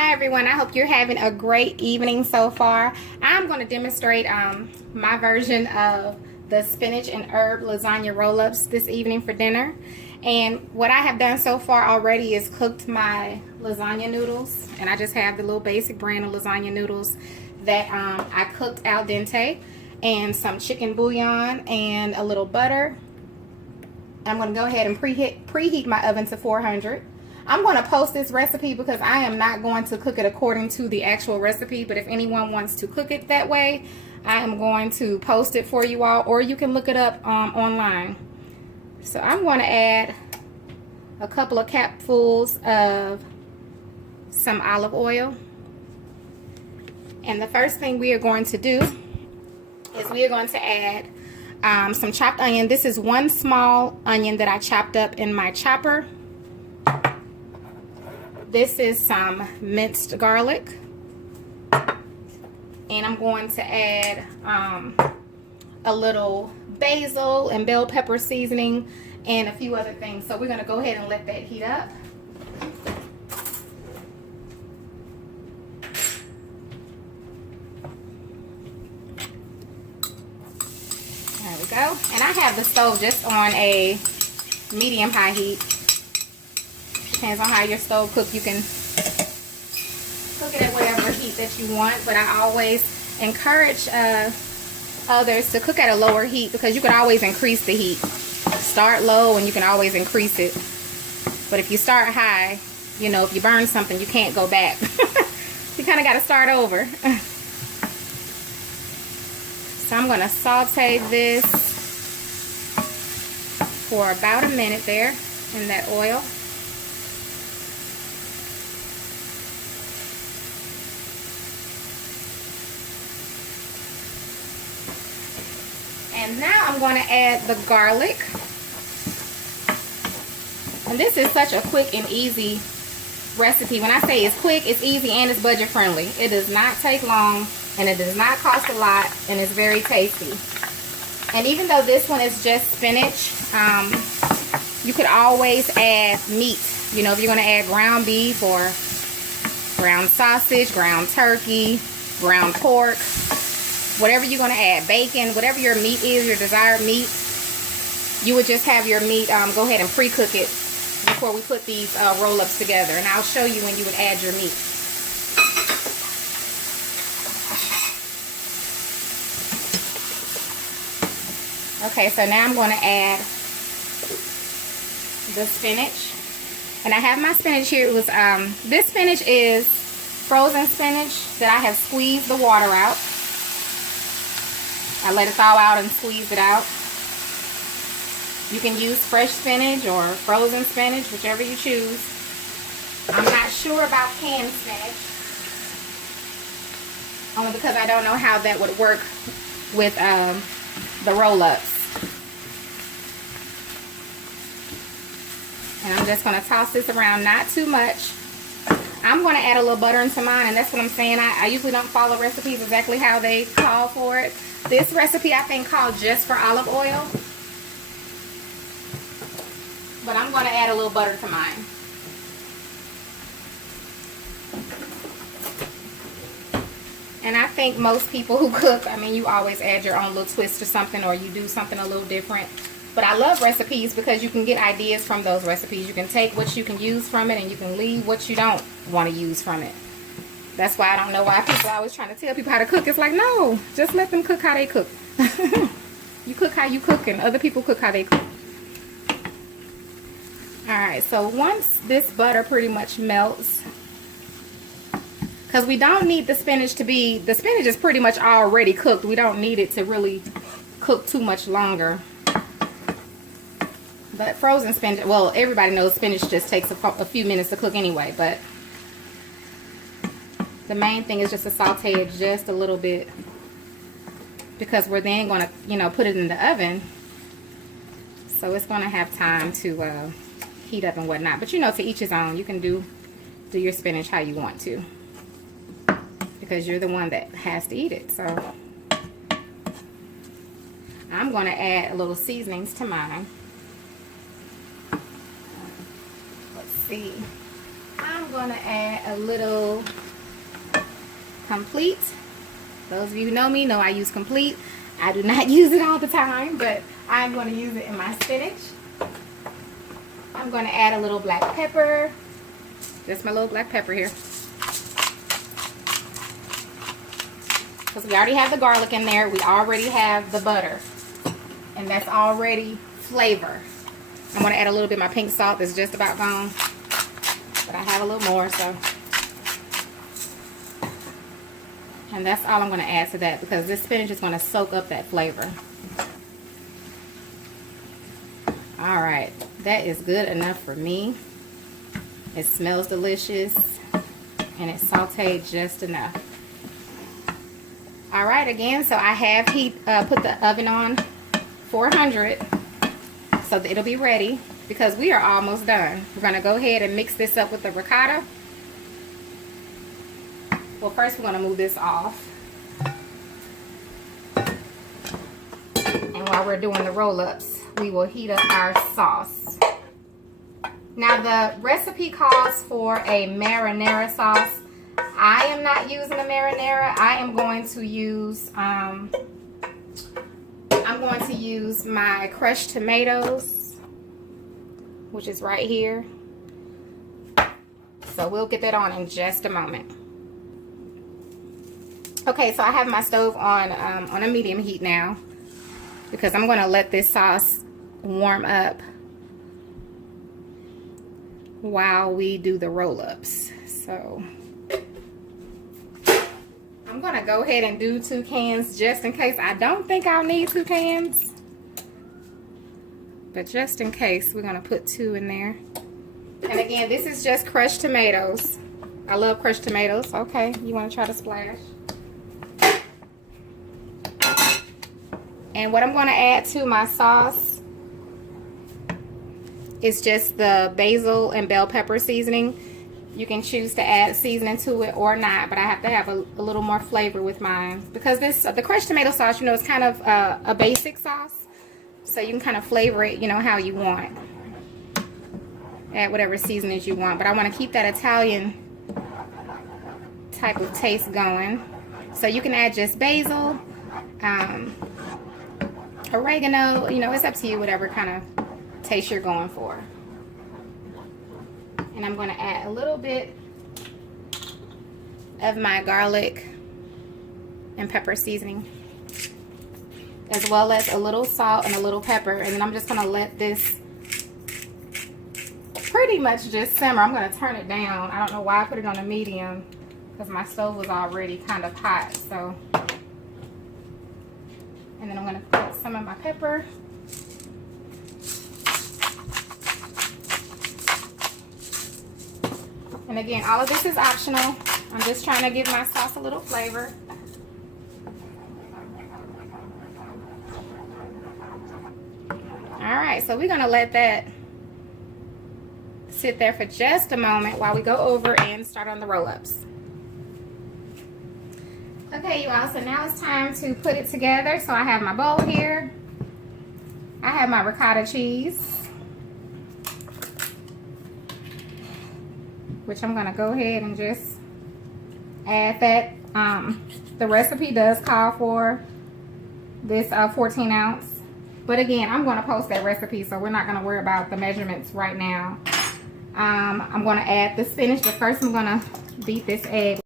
Hi everyone, I hope you're having a great evening so far. I'm going to demonstrate my version of the spinach and herb lasagna roll-ups this evening for dinner. And what I have done so far already is cooked my lasagna noodles, and I just have the little basic brand of lasagna noodles that I cooked al dente, and some chicken bouillon and a little butter. I'm going to go ahead and preheat my oven to 400. I'm going to post this recipe because I am not going to cook it according to the actual recipe, but if anyone wants to cook it that way, I am going to post it for you all, or you can look it up online. So I'm going to add a couple of capfuls of some olive oil. And the first thing we are going to do is we are going to add some chopped onion. This is one small onion that I chopped up in my chopper. This is some minced garlic, and I'm going to add a little basil and bell pepper seasoning and a few other things. So we're going to go ahead and let that heat up. There we go. And I have the stove just on a medium-high heat. Depends on how your stove cooks. You can cook it at whatever heat that you want, but I always encourage others to cook at a lower heat because you can always increase the heat. Start low and you can always increase it. But if you start high, you know, if you burn something, you can't go back. You kind of got to start over. So I'm going to saute this for about a minute there in that oil. And now I'm going to add the garlic. And this is such a quick and easy recipe. When I say it's quick, it's easy, and it's budget friendly. It does not take long, and it does not cost a lot, and it's very tasty. And even though this one is just spinach, you could always add meat. You know, if you're going to add ground beef or ground sausage, ground turkey, ground pork, whatever you're going to add, bacon, whatever your meat is, your desired meat, you would just have your meat, go ahead and pre-cook it before we put these roll-ups together. And I'll show you when you would add your meat. Okay, so now I'm going to add the spinach. And I have my spinach here. It was this spinach is frozen spinach that I have squeezed the water out. I let it thaw out and squeeze it out. You can use fresh spinach or frozen spinach, whichever you choose. I'm not sure about canned spinach, only because I don't know how that would work with the roll-ups. And I'm just going to toss this around, not too much. I'm going to add a little butter into mine, and that's what I'm saying. I usually don't follow recipes exactly how they call for it. This recipe, I think, called just for olive oil. But I'm going to add a little butter to mine. And I think most people who cook, I mean, you always add your own little twist to something, or you do something a little different. But I love recipes because you can get ideas from those recipes. You can take what you can use from it, and you can leave what you don't want to use from it. That's why I don't know why people are always trying to tell people how to cook. It's like, no, just let them cook how they cook. You cook how you cook, and other people cook how they cook. Alright, so once this butter pretty much melts, because we don't need the spinach to be, the spinach is pretty much already cooked. We don't need it to really cook too much longer. But frozen spinach, well, everybody knows spinach just takes a few minutes to cook anyway, but the main thing is just to saute it just a little bit, because we're then going to, you know, put it in the oven. So it's going to have time to heat up and whatnot. But, you know, to each his own. You can do your spinach how you want to, because you're the one that has to eat it. So I'm going to add a little seasonings to mine. Let's see. I'm I'm going to add a little Complete. Those of you who know me know I use Complete. I do not use it all the time, but I'm going to use it in my spinach. I'm going to add a little black pepper. Just my little black pepper here. Because we already have the garlic in there. We already have the butter. And that's already flavor. I'm going to add a little bit of my pink salt that's just about gone. But I have a little more, so. And that's all I'm going to add to that because this spinach is going to soak up that flavor. Alright, that is good enough for me. It smells delicious and it's sauteed just enough. Alright, again, so I have put the oven on 400 so that it'll be ready because we are almost done. We're going to go ahead and mix this up with the ricotta. Well, first we're going to move this off. And while we're doing the roll-ups, we will heat up our sauce. Now, the recipe calls for a marinara sauce. I am not using a marinara. I am going to use, I'm going to use my crushed tomatoes, which is right here. So we'll get that on in just a moment. Okay, so I have my stove on a medium heat now because I'm going to let this sauce warm up while we do the roll-ups. So I'm going to go ahead and do 2 cans just in case. I don't think I'll need 2 cans, but just in case, we're going to put 2 in there. And again, this is just crushed tomatoes. I love crushed tomatoes. Okay, you want to try to splash? And what I'm going to add to my sauce is just the basil and bell pepper seasoning. You can choose to add seasoning to it or not, but I have to have a little more flavor with mine. Because the crushed tomato sauce, you know, is kind of a basic sauce. So you can kind of flavor it, you know, how you want. Add whatever seasonings you want. But I want to keep that Italian type of taste going. So you can add just basil, oregano, you know, it's up to you, whatever kind of taste you're going for. And I'm going to add a little bit of my garlic and pepper seasoning, as well as a little salt and a little pepper. And then I'm just going to let this pretty much just simmer. I'm going to turn it down. I don't know why I put it on a medium because my stove was already kind of hot. So, and then I'm going to put some of my pepper. And again, all of this is optional. I'm just trying to give my sauce a little flavor. Alright, so we're going to let that sit there for just a moment while we go over and start on the roll-ups. Okay, you all, so now it's time to put it together. So I have my bowl here. I have my ricotta cheese, which I'm going to go ahead and just add that. The recipe does call for this 14 ounce. But again, I'm going to post that recipe, so we're not going to worry about the measurements right now. I'm going to add the spinach, but first I'm going to beat this egg.